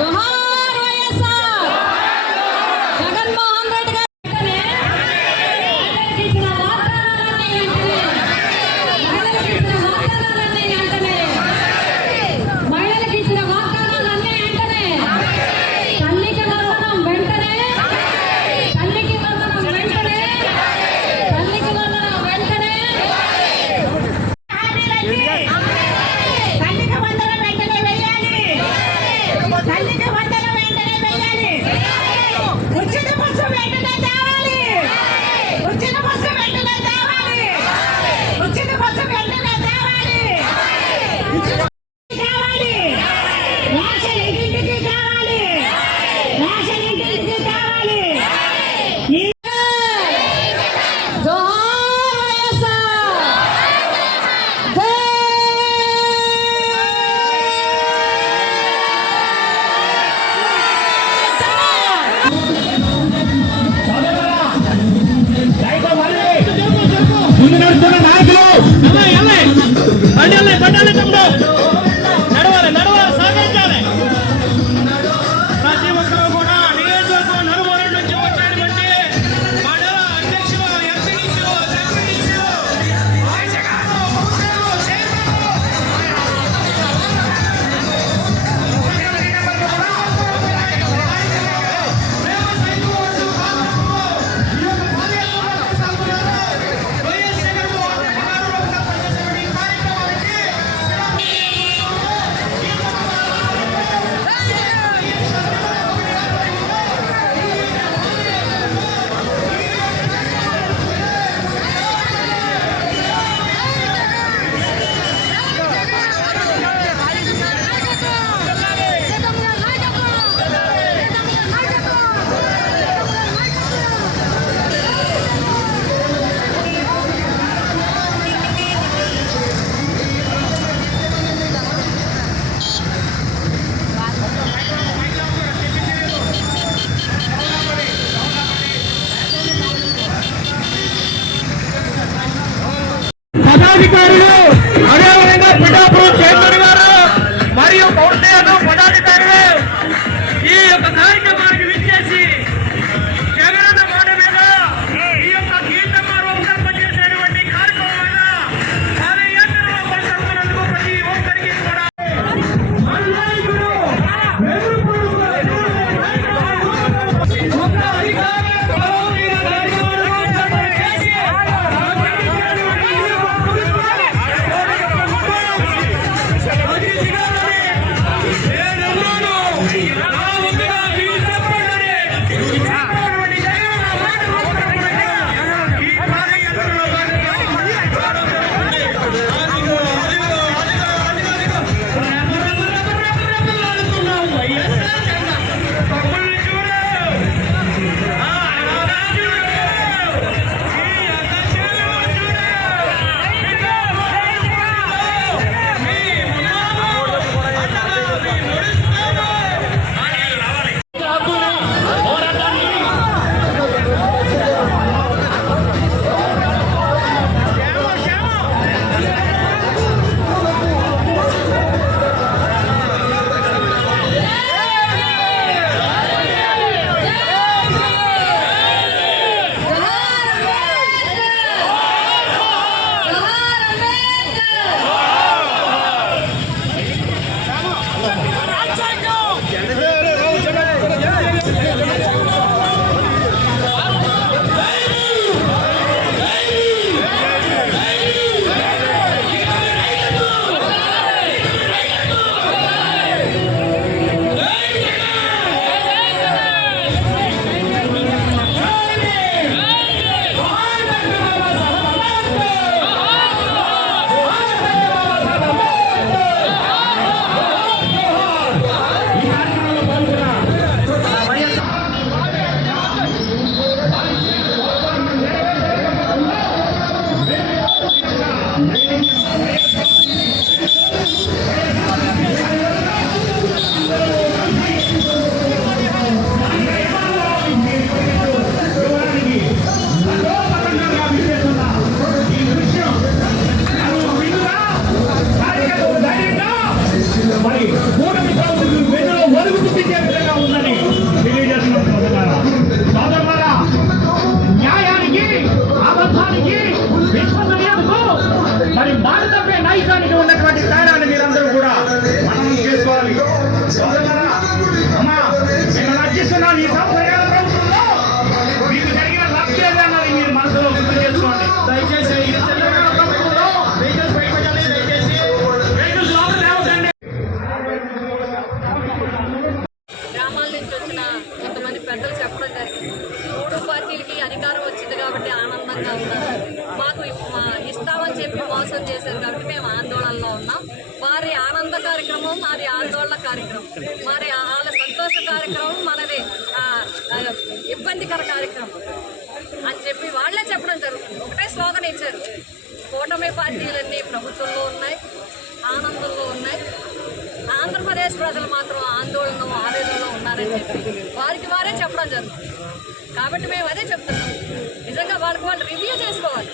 জোহর ముందు నాయకులు పదాధికారులు మరి భారతపై నైజానికి ఉన్నటువంటి తేడాన్ని మీరందరూ కూడా కార్యక్రమం. మరి వాళ్ళ సంతోష కార్యక్రమం మనది ఇబ్బందికర కార్యక్రమం. అని చెప్పి వాళ్ళే చెప్పడం జరుగుతుంది. ఒకటే స్లోగన్ ఇచ్చారు. కూటమి పార్టీలన్నీ ప్రభుత్వంలో ఉన్నాయి ఆనందంలో ఉన్నాయి. ఆంధ్రప్రదేశ్ ప్రజలు మాత్రం ఆందోళన ఆవేదనలో ఉన్నారని చెప్పి వారికి వారే చెప్పడం జరుగుతుంది. కాబట్టి మేము అదే చెప్తున్నాం. నిజంగా వాళ్ళకి వాళ్ళు రివ్యూ చేసుకోవాలి.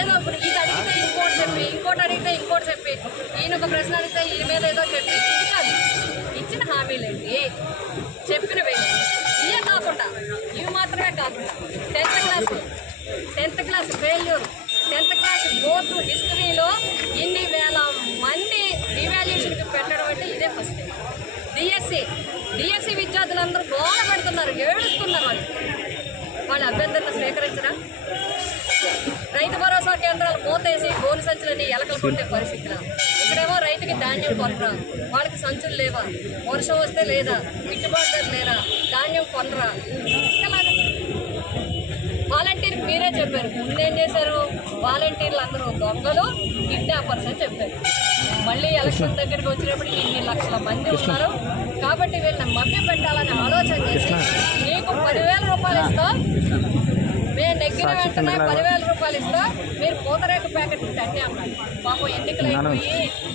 ఏదో ఇప్పుడు ఇది అడిగితే ఇంకోటి చెప్పి ఇంకోటి అడిగితే ఇంకోటి చెప్పి ఈయన ఒక ప్రశ్న అడిగితే ఈ మీద ఏదో చెప్పి. ఇది కాదు. ఇచ్చిన హామీలేంటి చెప్పినవే ఇవే కాకుండా ఇవి మాత్రమే కాకుండా tenth class tenth class failure tenth class board హిస్టరీలో ఇన్ని వేల మంది రివాల్యూషన్కి పెట్టడం అంటే ఇదే ఫస్ట్ డిఎస్సి డిఎస్సి విద్యార్థులందరూ గోడ పెడుతున్నారు ఏడుస్తున్నారు వాళ్ళు. వాళ్ళ అభ్యర్థులను స్వీకరించరా? రైతు భరోసా కేంద్రాలు మూతేసి గోను సంచులని ఎలకలు కొట్టే పరిస్థితిలో. ఇక్కడేమో రైతుకి ధాన్యం కొనరా వాళ్ళకి సంచులు లేవా వర్షం వస్తే లేదా గిట్టుబాటు ధర లేదా ధాన్యం కొనరా? వాలంటీర్ మీరే చెప్పారు. ముందేం చేశారు? వాలంటీర్లు అందరూ దొంగలు కిడ్నాపర్స్ అని చెప్పారు. మళ్ళీ ఎలక్షన్ దగ్గరికి వచ్చినప్పటికి ఇన్ని లక్షల మంది ఉన్నారు. కాబట్టి వీళ్ళని మభ్య పెట్టాలని ఆలోచన చేసి నీకు పదివేల రూపాయలు ఇస్తాం వెంటనే పదివేల రూపాయలు ఇస్తా. మీరు పూతరేక ప్యాకెట్ తండి అన్నారు పాపం ఎన్నికలు అయిపోయి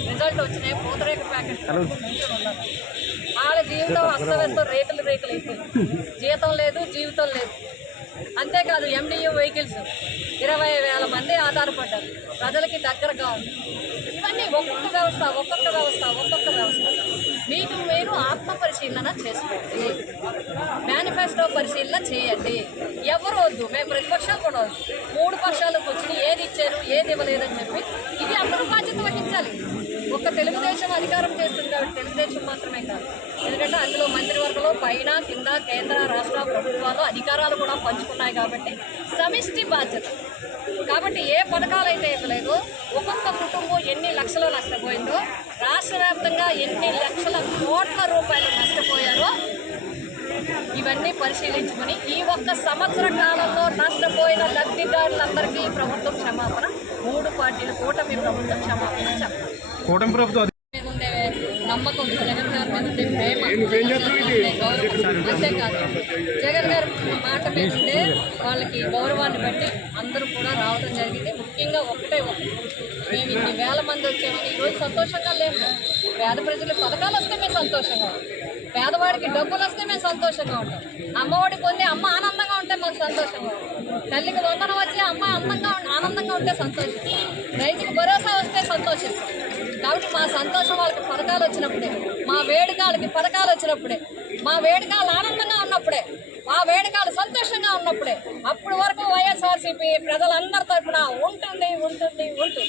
రిజల్ట్ వచ్చినాయి? పూతరేక ప్యాకెట్ వాళ్ళ జీవితం అస్తవ్యస్తం రేకులు రేకులు అయిపోయింది జీతం లేదు జీవితం లేదు. అంతేకాదు ఎండియూ వెహికల్స్ ఇరవై వేల మంది ఆధారపడ్డారు. ప్రజలకి దగ్గరగా ఉంది. ఇవన్నీ ఒక్కొక్క వ్యవస్థ ఒక్కొక్క వ్యవస్థ ఒక్కొక్క వ్యవస్థ. మీకు మీరు ఆత్మ పరిశీలన చేసుకోండి. మేనిఫెస్టో పరిశీలన చేయండి. ఎవరు వద్దు మేము ప్రతిపక్షాలు కూడా వద్దు. మూడు పక్షాలకు కూర్చుని ఏది ఇచ్చారు ఏది ఇవ్వలేదని చెప్పి ఇది అందరూ బాధ్యత వహించాలి. ఒక్క తెలుగుదేశం అధికారం చేస్తుంది కాబట్టి తెలుగుదేశం మాత్రమే కాదు. ఎందుకంటే అందులో మంత్రివర్గంలో పైన కింద కేంద్ర రాష్ట్ర ప్రభుత్వాలు అధికారాలు కూడా పంచుకున్నాయి కాబట్టి సమిష్టి బాధ్యత. కాబట్టి ఏ పథకాలు అయితే ఇవ్వలేదో ఒక్కొక్క కుటుంబం ఎన్ని లక్షలు నష్టపోయిందో రాష్ట్ర వ్యాప్తంగా ఎన్ని లక్షల కోట్ల రూపాయలు నష్టపోయారో ఇవన్నీ పరిశీలించుకొని ఈ ఒక్క సంవత్సర కాలంలో నష్టపోయిన లబ్ధిదారులందరికీ ప్రభుత్వం క్షమాపణ. మూడు పార్టీల కూటమి ప్రభుత్వం క్షమాపణ చెప్పాలి. కూటమి ప్రభుత్వం నమ్మకం జగన్ గారి ప్రేమ. అంతేకాదు జగన్ మాట మీద ఉండే వాళ్ళకి గౌరవాన్ని బట్టి అందరూ కూడా రావడం జరిగింది. ముఖ్యంగా ఒకటే ఒకటి మేము ఇన్ని వేల మంది వచ్చామని ఈరోజు సంతోషంగా లేము. పేద ప్రజలు పథకాలు వస్తే మేము సంతోషంగా ఉంటాం. పేదవాడికి డబ్బులు వస్తే మేము సంతోషంగా ఉంటాం. అమ్మఒడి పొంది అమ్మ ఆనందంగా ఉంటే మాకు సంతోషంగా ఉంటాం. తల్లికి వందనం వచ్చి అమ్మ అందంగా ఆనందంగా ఉంటే సంతోషిస్తాం. రైతుకి భరోసా వస్తే సంతోషిస్తాం. కాబట్టి మా సంతోషం వాళ్ళకి పథకాలు వచ్చినప్పుడే మా వేడుకలకి పథకాలు వచ్చినప్పుడే మా వేడుకలు ఆనందంగా ఉన్నప్పుడే మా వేడుకలు సంతోషంగా ఉన్నప్పుడే అప్పటి వరకు వైఎస్ఆర్సీపీ ప్రజలందరి తరఫున ఉంటుంది ఉంటుంది ఉంటుంది.